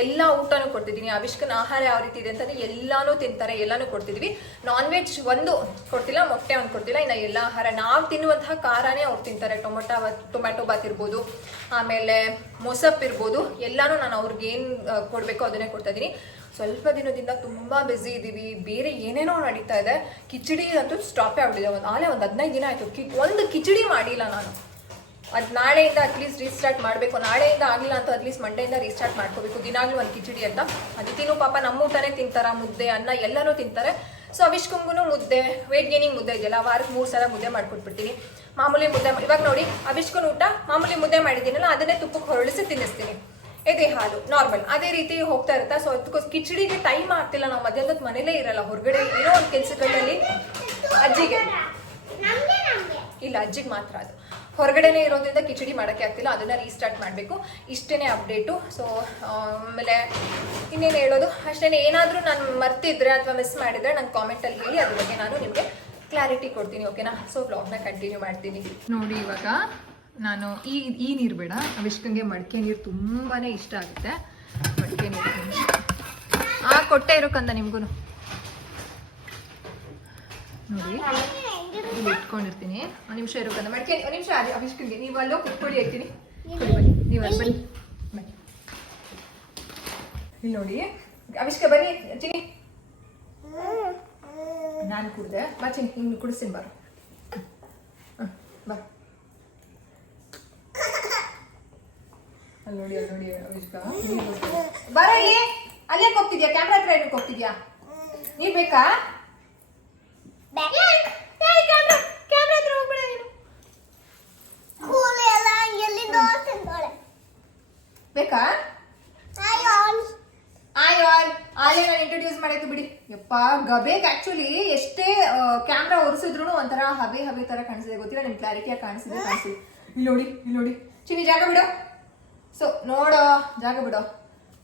ಎಲ್ಲ ಊಟನೂ ಕೊಡ್ತಿದ್ದೀನಿ. ಅವಿಷ್ಕನ ಆಹಾರ ಯಾವ ರೀತಿ ಇದೆ ಅಂತಂದರೆ ಎಲ್ಲಾನು ತಿಂತಾರೆ, ಎಲ್ಲಾನು ಕೊಡ್ತಿದ್ವಿ. ನಾನ್ ವೆಜ್ ಒಂದು ಕೊಡ್ತಿಲ್ಲ, ಮೊಟ್ಟೆ ಒಂದು ಕೊಡ್ತಿಲ್ಲ. ಇನ್ನು ಎಲ್ಲ ಆಹಾರ ನಾವು ತಿನ್ನುವಂತಹ ಖಾರನೇ ಅವ್ರು ತಿಂತಾರೆ. ಟೊಮ್ಯಾಟೊ ಬಾತ್ ಇರ್ಬೋದು, ಆಮೇಲೆ ಮೊಸಪ್ ಇರ್ಬೋದು, ಎಲ್ಲಾನು ನಾನು ಅವ್ರಿಗೆ ಏನು ಕೊಡಬೇಕೋ ಅದನ್ನೇ ಕೊಡ್ತಾ ಇದ್ದೀನಿ. ಸ್ವಲ್ಪ ದಿನದಿಂದ ತುಂಬ ಬ್ಯುಸಿ ಇದ್ದೀವಿ, ಬೇರೆ ಏನೇನೋ ನಡೀತಾ ಇದೆ. ಕಿಚಡಿ ಅಂತೂ ಸ್ಟಾಪೇ ಆಗ್ಬಿಟ್ಟಿದೆ. ಒಂದು 15 ದಿನ ಆಯಿತು ಒಂದು ಕಿಚಡಿ ಮಾಡಿಲ್ಲ ನಾನು. ಅದು ನಾಳೆಯಿಂದ ಅಟ್ಲೀಸ್ಟ್ ರೀಸ್ಟಾರ್ಟ್ ಮಾಡಬೇಕು. ನಾಳೆಯಿಂದ ಆಗಲಿಲ್ಲ ಅಂತ ಅಟ್ಲೀಸ್ಟ್ ಮಂಡೆಯಿಂದ ರೀಸ್ಟಾರ್ಟ್ ಮಾಡ್ಕೋಬೇಕು, ದಿನಾಗ್ಲೂ ಒಂದು ಕಿಚಡಿ ಅಂತ. ಅದಿತಿನೂ ಪಾಪ ನಮ್ಮ ಊಟನೇ ತಿಂತಾರ, ಮುದ್ದೆ ಅನ್ನ ಎಲ್ಲನೂ ತಿಂತಾರೆ. ಸೊ ಅವಿಷ್ಕಂಗೂ ಮುದ್ದೆ, ವೇಟ್ ಗೇನಿಂಗ್ ಮುದ್ದೆ ಇದೆಯಲ್ಲ, ವಾರಕ್ಕೆ 3 ಸಲ ಮುದ್ದೆ ಮಾಡ್ಕೊಟ್ಬಿಡ್ತೀನಿ. ಮಾಮೂಲಿ ಮುದ್ದೆ ಇವಾಗ ನೋಡಿ ಅವಿಷ್ಕನ ಊಟ ಮಾಮೂಲಿ ಮುದ್ದೆ ಮಾಡಿದ್ದೀನಲ್ಲ, ಅದನ್ನೇ ತುಪ್ಪಕ್ಕೆ ಹೊರಳಿಸಿ ತಿನ್ನಿಸ್ತೀನಿ. ಎದೆ ಹಾಲು ನಾರ್ಮಲ್ ಅದೇ ರೀತಿ ಹೋಗ್ತಾ ಇರುತ್ತಾ. ಸೊ ಅದಕ್ಕೋಸ್ಕರ ಕಿಚಡಿಗೆ ಟೈಮ್ ಆಗ್ತಿಲ್ಲ. ನಾವು ಮಧ್ಯಾಹ್ನದ ಮನೇಲೇ ಇರಲ್ಲ, ಹೊರಗಡೆ ಏನೋ ಒಂದು ಕೆಲಸಗಳಲ್ಲಿ. ಅಜ್ಜಿಗೆ ಇಲ್ಲ, ಅಜ್ಜಿಗೆ ಮಾತ್ರ ಅದು. ಹೊರಗಡೆನೇ ಇರೋದ್ರಿಂದ ಕಿಚಡಿ ಮಾಡೋಕ್ಕೆ ಆಗ್ತಿಲ್ಲ, ಅದನ್ನು ರೀಸ್ಟಾರ್ಟ್ ಮಾಡಬೇಕು. ಇಷ್ಟೇ ಅಪ್ಡೇಟು. ಸೊ ಆಮೇಲೆ ಇನ್ನೇನು ಹೇಳೋದು ಅಷ್ಟೇ. ಏನಾದರೂ ನಾನು ಮರ್ತಿದ್ರೆ ಅಥವಾ ಮಿಸ್ ಮಾಡಿದರೆ ನಂಗೆ ಕಾಮೆಂಟಲ್ಲಿ ಹೇಳಿ, ಅದ್ರ ಬಗ್ಗೆ ನಾನು ನಿಮಗೆ ಕ್ಲಾರಿಟಿ ಕೊಡ್ತೀನಿ. ಓಕೆನಾ. ಸೊ ವ್ಲಾಗ್ನ ಕಂಟಿನ್ಯೂ ಮಾಡ್ತೀನಿ. ನೋಡಿ, ಇವಾಗ ನಾನು ಈ ನೀರು ಬೇಡ, ಅವಿಷ್ಕಂಗೆ ಮಡಿಕೆ ನೀರು ತುಂಬಾ ಇಷ್ಟ ಆಗುತ್ತೆ. ಮಡಿಕೆ ನೀರು ಕೊಟ್ಟೆ ಇರೋಕ್ಕಂದ ನಿಮಗೂ ನೋಡಿ, ಇಲ್ಲಿ ಇಟ್ಕೊಂಡಿರ್ತೀನಿ. ಒಂದು ನಿಮಿಷ ಇರೋಕ್ಕಂದ ಮಡಿಕೆ, ಒಂದು ನಿಮಿಷ ಅವಿಷ್ಕಂಗೆ ನೀವು ಅಲ್ಲೋ ಕುತ್ಕೊಳ್ಳಿ, ಹೇಳ್ತೀನಿ. ಬನ್ನಿ, ನೀವು ಅಲ್ಲಿ ಬನ್ನಿ. ಇಲ್ಲಿ ನೋಡಿ ಅವಿಷ್ಕ, ಬನ್ನಿ ಚಿನಿ. ನಾನು ಕುಡ್ದೆ ಬಾ ಚಿನಿ, ಹಿಂಗೆ ಕುಡಿಸ್ತೀನಿ ಬಾರು. ಬಾ ಅಲ್ಲಿ ನೋಡಿ ಅವಿಷ್ಕ ಬರ. ಅಲ್ಲೇ ಹೋಗ್ತಿದ್ಯಾ? ಕ್ಯಾಮ್ರಾ ಹತ್ರ ಏನಕ್ಕೆ ಹೋಗ್ತಿದ್ಯಾ? ನೀರು ಬೇಕಾ? ಕ್ಯಾಮ್ರಾ ಹತ್ರ ಹೋಗ್ಬೇಡ ನೀನು. ಬೇಕಾ? ಆಲೇ ನಾನು ಇಂಟ್ರೊಡ್ಯೂಸ್ ಮಾಡಾಯ್ತು ಬಿಡಿ. ಯಪ್ಪ ಗಬೇಕ್ ಆಕ್ಚುಲಿ ಎಷ್ಟೇ ಕ್ಯಾಮ್ರಾ ಒರೆಸಿದ್ರು ಒಂಥರ ಹಬೆ ತರ ಕಾಣಿಸಿದೆ. ಗೊತ್ತಿಲ್ಲ ನಿಮ್ಗೆ ಕ್ಲಾರಿಟಿಯಾಗಿ ಕಾಣಿಸಿದೆ. ಇಲ್ಲಿ ನೋಡಿ ಚಿನಿ, ಜಾಗ ಬಿಡೋ. ಸೊ ನೋಡೋ, ಜಾಗ ಬಿಡೋ.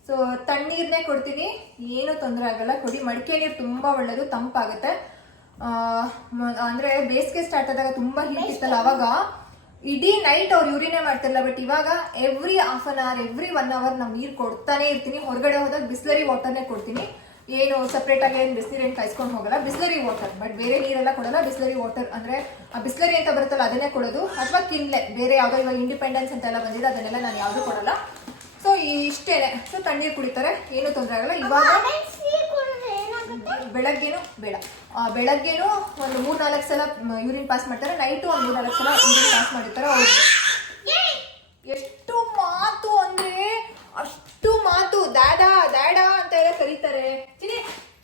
ಸೊ ತಣ್ಣೀರನ್ನೇ ಕೊಡ್ತೀನಿ, ಏನು ತೊಂದರೆ ಆಗಲ್ಲ, ಕೊಡಿ. ಮಡಿಕೆ ನೀರು ತುಂಬ ಒಳ್ಳೆಯದು, ತಂಪಾಗುತ್ತೆ. ಅಂದರೆ ಬೇಸಿಗೆ ಸ್ಟಾರ್ಟ್ ಆದಾಗ ತುಂಬ ಹೀಟ್ ಇತ್ತಲ್ಲ, ಅವಾಗ ಇಡೀ ನೈಟ್ ಅವ್ರು ಯೂರಿನೇ ಮಾಡ್ತಿರಲ್ಲ. ಬಟ್ ಇವಾಗ every half an hour, every 1 hour ನಾವು ನೀರು ಕೊಡ್ತಾನೆ ಇರ್ತೀನಿ. ಹೊರಗಡೆ ಹೋದಾಗ ಬಿಸ್ಲರಿ ವಾಟರ್ನೇ ಕೊಡ್ತೀನಿ. ಏನು ಸಪ್ರೇಟಾಗಿ ಏನು ಬಿಸಿನೀರೇನು ಕಾಯಿಸ್ಕೊಂಡು ಹೋಗಲ್ಲ, ಬಿಸ್ಲರಿ ವಾಟರ್. ಬಟ್ ಬೇರೆ ನೀರೆಲ್ಲ ಕೊಡಲ್ಲ, ಬಿಸ್ಲರಿ ವಾಟರ್. ಅಂದರೆ ಆ ಬಿಸ್ಲರಿ ಅಂತ ಬರುತ್ತಲ್ಲ ಅದನ್ನೇ ಕೊಡೋದು. ಅಥವಾ ಕಿನ್ಲೆ ಬೇರೆ ಯಾವುದೋ ಇವಾಗ ಇಂಡಿಪೆಂಡೆನ್ಸ್ ಅಂತೆಲ್ಲ ಬಂದಿದೆ, ಅದನ್ನೆಲ್ಲ ನಾನು ಯಾವುದೂ ಕೊಡಲ್ಲ. ಸೊ ಇಷ್ಟೇನೆ. ಸೊ ತಣ್ಣೀರು ಕುಡಿತಾರೆ, ಏನೂ ತೊಂದರೆ ಆಗಲ್ಲ. ಇವಾಗ ಬೆಳಗ್ಗೆನೂ ಬೇಡ, ಬೆಳಗ್ಗೆನೂ ಒಂದು 3-4 ಸಲ ಯೂರಿನ್ ಪಾಸ್ ಮಾಡ್ತಾರೆ, ನೈಟು ಒಂದು 3-4 ಸಲ ಯೂರಿನ್ ಪಾಸ್ ಮಾಡಿರ್ತಾರೆ. ಅವ್ರು ಎಷ್ಟು ಮಾತು ಅಂದ್ರೆ ಅಷ್ಟು ಮಾತು. ಡ್ಯಾಡಾ ಅಂತ ಎಲ್ಲ ಕರೀತಾರೆ. ಚಿನಿ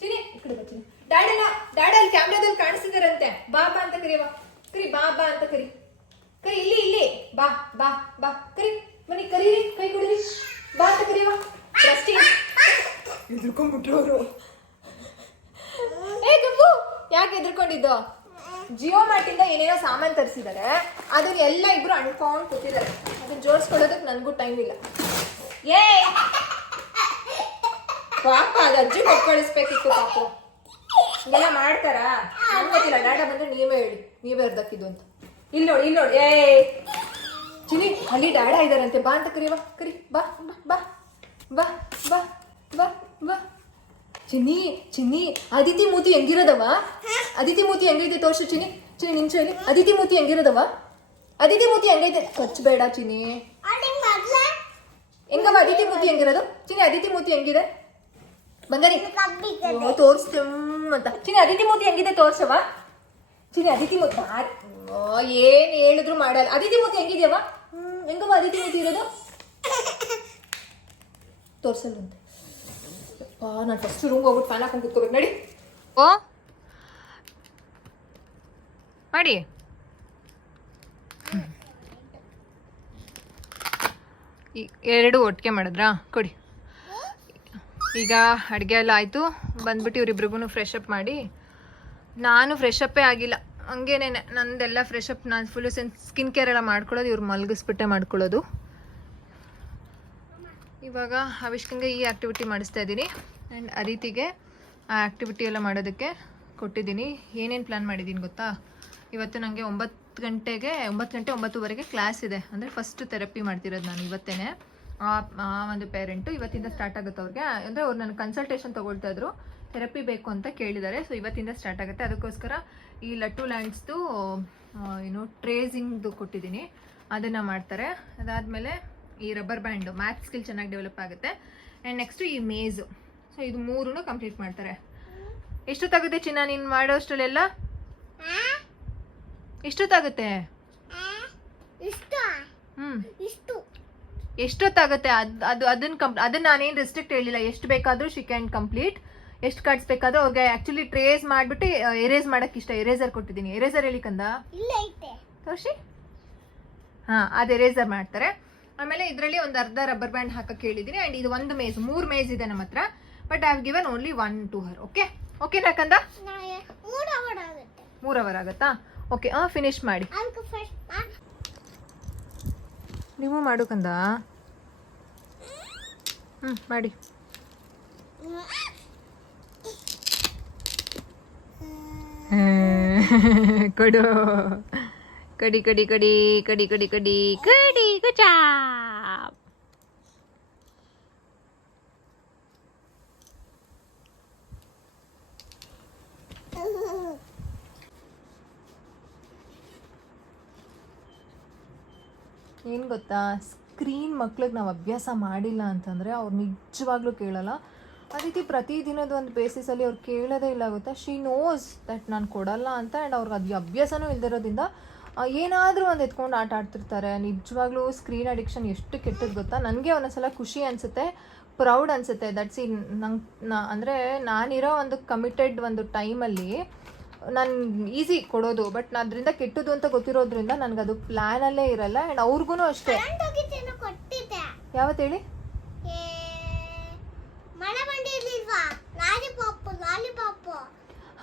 ಈ ಕಡೆ ಚಿನಿ, ಡ್ಯಾಡಿ ಡ್ಯಾಡ್ ಅಲ್ಲಿ ಕ್ಯಾಮ್ರಾದಲ್ಲಿ ಕಾಣಿಸ್ತಿದಾರಂತೆ. ಬಾ ಬಾ ಅಂತ ಕರಿಯವ, ಕರಿ ಬಾ ಬಾ ಅಂತ ಕರಿ, ಕರಿ ಇಲ್ಲಿ ಇಲ್ಲಿ ಬಾ ಬಾ ಬಾ ಕರಿ, ಬನ್ನಿ ಕರೀರಿ, ಕೈ ಕೊಡಿರಿ, ಬಾ ಅಂತ ಕರಿಯವ. ಎದ್ರುಕೊಂಡ್ಬಿಟ್ರು ಅವರು. ಏ ಗಬ್ಬು, ಯಾಕೆ ಎದ್ರುಕೊಂಡಿದ್ದು? ಜಿಯೋ ಮಾರ್ಟಿಂದ ಏನೇನೋ ಸಾಮಾನು ತರಿಸಿದ್ದಾರೆ, ಅದನ್ನ ಎಲ್ಲ ಇಬ್ರು ಅಣ್ಕೊಂಡು ಕೂತಿದ್ದಾರೆ. ಅದನ್ನ ಜೋಡಿಸ್ಕೊಳ್ಳೋದಕ್ಕೆ ನನಗೂ ಟೈಮ್ ಇಲ್ಲ. ಏ ಪಾಪ ಅದು ಅಜ್ಜಿಗೆ ಒಪ್ಪಿಸ್ಬೇಕಿತ್ತು. ಪಾಪು ಇದೆಲ್ಲ ಮಾಡ್ತಾರಾ? ನನ್ಗೆ ಗೊತ್ತಿಲ್ಲ. ಡಾಟಾ ಬಂದ್ರೆ ನೀವೇ ಹೇಳಿ, ನೀವೇ ಅರ್ಧಕ್ಕಿದ್ದು ಅಂತ. ಇಲ್ಲಿ ನೋಡಿ, ಇಲ್ಲಿ ನೋಡಿ. ಏ ಚಿನಿ, ಅಲ್ಲಿ ಡ್ಯಾಡಾ ಇದಾರಂತೆ. ಬಾ ಅಂತ ಕರಿಯವ, ಕರಿ ಬಾ ಬಾ ಬಾ ಬಾ ಬಾ ಬಾ. ಚಿನ್ನಿ ಚಿನ್ನಿ, ಅದಿತಿ ಮೂತಿ ಹೆಂಗಿರೋದವ? ಅದಿತಿ ಮೂತಿ ಹೆಂಗೈತೆ ತೋರ್ಸು ಚಿನ್ನಿ. ಚಿನ್ನಿ ನಿಂಚು ಇಲ್ಲಿ. ಅದಿತಿ ಮೂತಿ ಹೆಂಗಿರೋದವ? ಅದಿತಿ ಮೂತಿ ಹೆಂಗೈತೆ? ಕಚ್ಚಬೇಡ ಚಿನ್ನಿ. ಹೆಂಗವ ಅದಿತಿ ಮೂತಿ ಹೆಂಗಿರೋದು? ಚಿನ್ನಿ ಅದಿತಿ ಮೂತಿ ಹೆಂಗಿದೆ? ಬಂಗಾರಿ ತೋರಿಸ್ತು ಅಂತ. ಚಿನ್ನಿ ಅದಿತಿ ಮೂತಿ ಹೆಂಗಿದೆ ತೋರ್ಸವ. ಚಿನ್ನಿ ಅದಿತಿ ಮೂತಿ ಏನ್ ಹೇಳಿದ್ರು ಮಾಡಲ್ಲ. ಅದಿತಿ ಮೂತಿ ಹೆಂಗಿದ್ಯವ? ಹೆಂಗವ ಅದಿತಿ ಮೂತಿ ಇರೋದು? ತೋರ್ಸಲ್ಲಂತೆ. ನಾನು ಫಸ್ಟ್ ರೂಮ್ ಹೋಗ್ಬಿಟ್ಟು ಫ್ಯಾನ್ ಹಾಕೊಂಡು ಕುತ್ಕೋಬೇಕು. ನಡಿ. ಓ ಮಾಡಿ. ಎರಡು ಒಟ್ಟಿಗೆ ಮಾಡಿದ್ರಾ? ಕೊಡಿ. ಈಗ ಅಡುಗೆ ಎಲ್ಲ ಆಯಿತು. ಬಂದ್ಬಿಟ್ಟು ಇವ್ರಿಬ್ರಿಗೂ ಫ್ರೆಶ್ ಅಪ್ ಮಾಡಿ, ನಾನು ಫ್ರೆಶ್ ಅಪ್ಪೇ ಆಗಿಲ್ಲ, ಹಂಗೇನೆ ನಂದೆಲ್ಲ ಫ್ರೆಶ್ ಅಪ್. ನಾನು ಫುಲ್ಲು ಸ್ಕಿನ್ ಕೇರ್ ಎಲ್ಲ ಮಾಡ್ಕೊಳ್ಳೋದು ಇವ್ರು ಮಲಗಿಸ್ಬಿಟ್ಟೆ ಮಾಡ್ಕೊಳ್ಳೋದು. ಇವಾಗ ಅವಿಷ್ಕಂಗೆ ಈ ಆ್ಯಕ್ಟಿವಿಟಿ ಮಾಡಿಸ್ತಾ ಇದ್ದೀನಿ. ಆ್ಯಂಡ್ ಅದಿತಿಗೆ ಆ ಆ್ಯಕ್ಟಿವಿಟಿ ಎಲ್ಲ ಮಾಡೋದಕ್ಕೆ ಕೊಟ್ಟಿದ್ದೀನಿ. ಏನೇನು ಪ್ಲ್ಯಾನ್ ಮಾಡಿದ್ದೀನಿ ಗೊತ್ತಾ? ಇವತ್ತು ನನಗೆ 9 ಗಂಟೆ 9:30 ಕ್ಲಾಸ್ ಇದೆ. ಅಂದರೆ ಫಸ್ಟ್ ಥೆರಪಿ ಮಾಡ್ತಿರೋದು ನಾನು ಇವತ್ತೇ. ಆ ಒಂದು ಪೇರೆಂಟು ಇವತ್ತಿಂದ ಸ್ಟಾರ್ಟ್ ಆಗುತ್ತೆ ಅವ್ರಿಗೆ. ಅಂದರೆ ಅವ್ರು ನನ್ನ ಕನ್ಸಲ್ಟೇಷನ್ ತೊಗೊಳ್ತಾ ಇದ್ರು, ಥೆರಪಿ ಬೇಕು ಅಂತ ಕೇಳಿದ್ದಾರೆ. ಸೊ ಇವತ್ತಿಂದ ಸ್ಟಾರ್ಟ್ ಆಗುತ್ತೆ. ಅದಕ್ಕೋಸ್ಕರ ಈ ಲಟ್ಟು ಲ್ಯಾಂಡ್ಸ್ದು ಟ್ರೇಸಿಂಗ್ದು ಕೊಟ್ಟಿದ್ದೀನಿ, ಅದನ್ನು ಮಾಡ್ತಾರೆ. ಅದಾದಮೇಲೆ ಈ ರಬ್ಬರ್ ಬ್ಯಾಂಡು, ಮ್ಯಾಥ್ಸ್ ಸ್ಕಿಲ್ ಚೆನ್ನಾಗಿ ಡೆವಲಪ್ ಆಗುತ್ತೆ. ಆ್ಯಂಡ್ ನೆಕ್ಸ್ಟು ಈ ಮೇಜು. ಸೊ ಇದು 3 ಕಂಪ್ಲೀಟ್ ಮಾಡ್ತಾರೆ. ಎಷ್ಟೊತ್ತಾಗುತ್ತೆ ಚಿನ್ನ ನೀನು ಮಾಡೋಷ್ಟರಲ್ಲೆಲ್ಲ? ಎಷ್ಟೊತ್ತಾಗುತ್ತೆ? ಎಷ್ಟೊತ್ತಾಗುತ್ತೆ? ಅದನ್ನ ನಾನೇನು ರೆಸ್ಟ್ರಿಕ್ಟ್ ಹೇಳಿಲ್ಲ. ಎಷ್ಟು ಬೇಕಾದರೂ ಶಿ ಕ್ಯಾನ್ ಕಂಪ್ಲೀಟ್. ಎಷ್ಟು ಕಾರ್ಡ್ಸ್ ಬೇಕಾದರೂ ಅವ್ರಿಗೆ ಆ್ಯಕ್ಚುಲಿ ಟ್ರೇಸ್ ಮಾಡಿಬಿಟ್ಟು ಎರೇಸ್ ಮಾಡೋಕ್ಕೆ ಇಷ್ಟ. ಎರೇಸರ್ ಕೊಟ್ಟಿದ್ದೀನಿ. ಎರೇಸರ್ ಹೇಳಿ ಕಂದ ತೋರ್ಸಿ. ಹಾಂ, ಅದು ಎರೇಸರ್ ಮಾಡ್ತಾರೆ. ಆಮೇಲೆ ಇದರಲ್ಲಿ ಒಂದು ಅರ್ಧ ರಬ್ಬರ್ ಬ್ಯಾಂಡ್ ಹಾಕಕ್ಕೆ ಹೇಳಿದ್ದೀನಿ. ಆ್ಯಂಡ್ ಇದು ಒಂದು ಮೇಜ್, 3 ಮೇಜ್ ಇದೆ ನಮ್ಮ ಹತ್ರ. But I have given only 1 to her. Okay ಓಕೆನಾ ಕಂದ? 3 ಅವರ್ ಆಗುತ್ತಾ? ಓಕೆ, ಫಿನಿಶ್ ಮಾಡಿ. ನೀವು ಮಾಡು ಕಂದ. ಮಾಡಿ. ಕೊಡು. ಕಡಿ ಕಡಿ ಕಡಿ ಕಡಿ ಕಡಿ ಕಡಿ ಕಡಿ ಕುಚಾ. ಏನು ಗೊತ್ತಾ, ಸ್ಕ್ರೀನ್ ಮಕ್ಳಿಗೆ ನಾವು ಅಭ್ಯಾಸ ಮಾಡಿಲ್ಲ ಅಂತಂದರೆ ಅವ್ರು ನಿಜವಾಗ್ಲೂ ಕೇಳಲ್ಲ. ಆ ರೀತಿ ಪ್ರತಿದಿನದ ಒಂದು ಬೇಸಿಸಲ್ಲಿ ಅವ್ರು ಕೇಳೋದೇ ಇಲ್ಲ ಗೊತ್ತಾ. ಶಿ ನೋಸ್ ದಟ್ ನಾನು ಕೊಡಲ್ಲ ಅಂತ. ಆ್ಯಂಡ್ ಅವ್ರಿಗೆ ಅದು ಅಭ್ಯಾಸನೂ ಇಲ್ದಿರೋದ್ರಿಂದ ಏನಾದರೂ ಒಂದು ಎತ್ಕೊಂಡು ಆಟ ಆಡ್ತಿರ್ತಾರೆ. ನಿಜವಾಗ್ಲೂ ಸ್ಕ್ರೀನ್ ಅಡಿಕ್ಷನ್ ಎಷ್ಟು ಕೆಟ್ಟದ್ದು ಗೊತ್ತಾ. ನನಗೆ ಒಂದೊಂದ್ಸಲ ಖುಷಿ ಅನಿಸುತ್ತೆ, ಪ್ರೌಡ್ ಅನಿಸುತ್ತೆ. ದಟ್ಸ್ ಅಂದರೆ ನಾನಿರೋ ಒಂದು ಕಮಿಟೆಡ್ ಒಂದು ಟೈಮಲ್ಲಿ ನಾನು ಈಸಿ ಕೊಡೋದು. ಬಟ್ ಅದರಿಂದ ಕೆಟ್ಟದ್ದು ಅಂತ ಗೊತ್ತಿರೋದ್ರಿಂದ ನನಗದು ಪ್ಲ್ಯಾನಲ್ಲೇ ಇರಲ್ಲ. ಆ್ಯಂಡ್ ಅವ್ರಿಗೂ ಅಷ್ಟೇ. ಯಾವತ್ತು ಹೇಳಿ?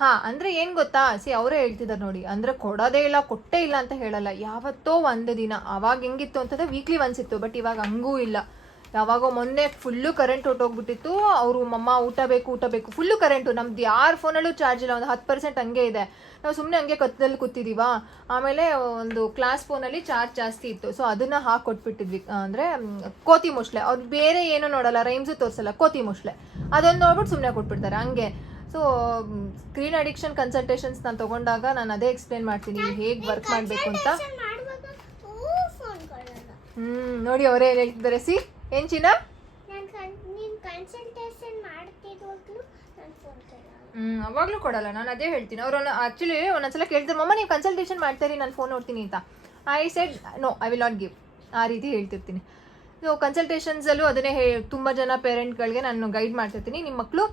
ಹಾಂ, ಅಂದರೆ ಏನು ಗೊತ್ತಾ, ಅವರೇ ಹೇಳ್ತಿದ್ದಾರೆ ನೋಡಿ. ಅಂದರೆ ಕೊಡೋದೇ ಇಲ್ಲ, ಕೊಟ್ಟೇ ಇಲ್ಲ ಅಂತ ಹೇಳಲ್ಲ. ಯಾವತ್ತೋ ಒಂದು ದಿನ, ಅವಾಗ ಹೆಂಗಿತ್ತು ಅಂತಂದರೆ ವೀಕ್ಲಿ ಒನ್ಸ್ ಇತ್ತು. ಬಟ್ ಇವಾಗ ಹಂಗೂ ಇಲ್ಲ. ಯಾವಾಗೋ ಮೊನ್ನೆ ಫುಲ್ಲು ಕರೆಂಟ್ ಹೊಟ್ಟೋಗ್ಬಿಟ್ಟಿತ್ತು. ಅವರು ಮಮ್ಮ ಊಟ ಬೇಕು ಫುಲ್ಲು ಕರೆಂಟು. ನಮ್ದು ಯಾರ ಫೋನಲ್ಲೂ ಚಾರ್ಜ್ ಇಲ್ಲ, ಒಂದು 10% ಹಂಗೆ ಇದೆ. ನಾವು ಸುಮ್ಮನೆ ಹಂಗೆ ಕತ್ತಲ್ಲಿ ಕೂತಿದ್ದೀವಾ. ಆಮೇಲೆ ಒಂದು ಕ್ಲಾಸ್ ಫೋನಲ್ಲಿ ಚಾರ್ಜ್ ಜಾಸ್ತಿ ಇತ್ತು. ಸೊ ಅದನ್ನು ಹಾಕೊಟ್ಬಿಟ್ಟಿದ್ವಿ. ಅಂದರೆ ಕೋತಿ ಮೊಸಳೆ, ಅವ್ರು ಬೇರೆ ಏನೂ ನೋಡಲ್ಲ, ರೈಮ್ಸು ತೋರಿಸಲ್ಲ, ಕೋತಿ ಮೊಸಳೆ ಅದೊಂದು ನೋಡ್ಬಿಟ್ಟು ಸುಮ್ಮನೆ ಕೊಟ್ಬಿಡ್ತಾರೆ ಹಂಗೆ. ಸೊ ಸ್ಕ್ರೀನ್ ಅಡಿಕ್ಷನ್ ಕನ್ಸಲ್ಟೇಷನ್ಸ್ ನಾನು ತೊಗೊಂಡಾಗ ನಾನು ಅದೇ ಎಕ್ಸ್ಪ್ಲೇನ್ ಮಾಡ್ತೀನಿ ಹೇಗೆ ವರ್ಕ್ ಮಾಡಬೇಕು ಅಂತ. ನೋಡಿ ಅವರೇ ಏನು ಹೇಳ್ತಿದ್ದಾರೆ. ಏನು ಚಿನ್ನ? ಅವಾಗಲೂ ಕೊಡಲ್ಲ, ನಾನು ಅದೇ ಹೇಳ್ತೀನಿ. ಅವರು ಆ್ಯಕ್ಚುಲಿ ಒಂದೊಂದ್ಸಲ ಕೇಳ್ತಾರೆ, ಮಮ್ಮ ನೀವು ಕನ್ಸಲ್ಟೇಷನ್ ಮಾಡ್ತೀರಿ, ನಾನು ಫೋನ್ ನೋಡ್ತೀನಿ ಅಂತ. I said no, I will not give. ಆ ರೀತಿ ಹೇಳ್ತಿರ್ತೀನಿ. ಸೊ ಕನ್ಸಲ್ಟೇಷನ್ಸಲ್ಲೂ ಅದನ್ನೇ ತುಂಬ ಜನ ಪೇರೆಂಟ್ಗಳಿಗೆ ನಾನು ಗೈಡ್ ಮಾಡ್ತಿರ್ತೀನಿ. ನಿಮ್ಮ ಮಕ್ಕಳು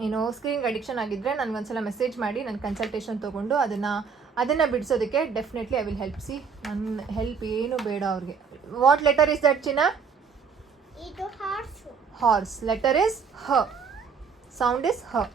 ಏನು ಸ್ಕ್ರೀನ್ಗೆ ಅಡಿಕ್ಷನ್ ಆಗಿದ್ದರೆ ನನಗೊಂದ್ಸಲ ಮೆಸೇಜ್ ಮಾಡಿ ನಾನು ಕನ್ಸಲ್ಟೇಷನ್ ತೊಗೊಂಡು ಅದನ್ನು ಬಿಡಿಸೋದಕ್ಕೆ definitely I will help. See ನನ್ನ ಹೆಲ್ಪ್ ಏನು ಬೇಡ ಅವ್ರಿಗೆ. ವಾಟ್ ಲೆಟರ್ ಇಸ್ ದಟ್ ಚಿನ್ನ? ಇದು ಹಾರ್ಸ್. ಹಾರ್ಸ್. ಲೆಟರ್ ಇಸ್ ಹ. ಸೌಂಡ್ ಇಸ್ ಹ.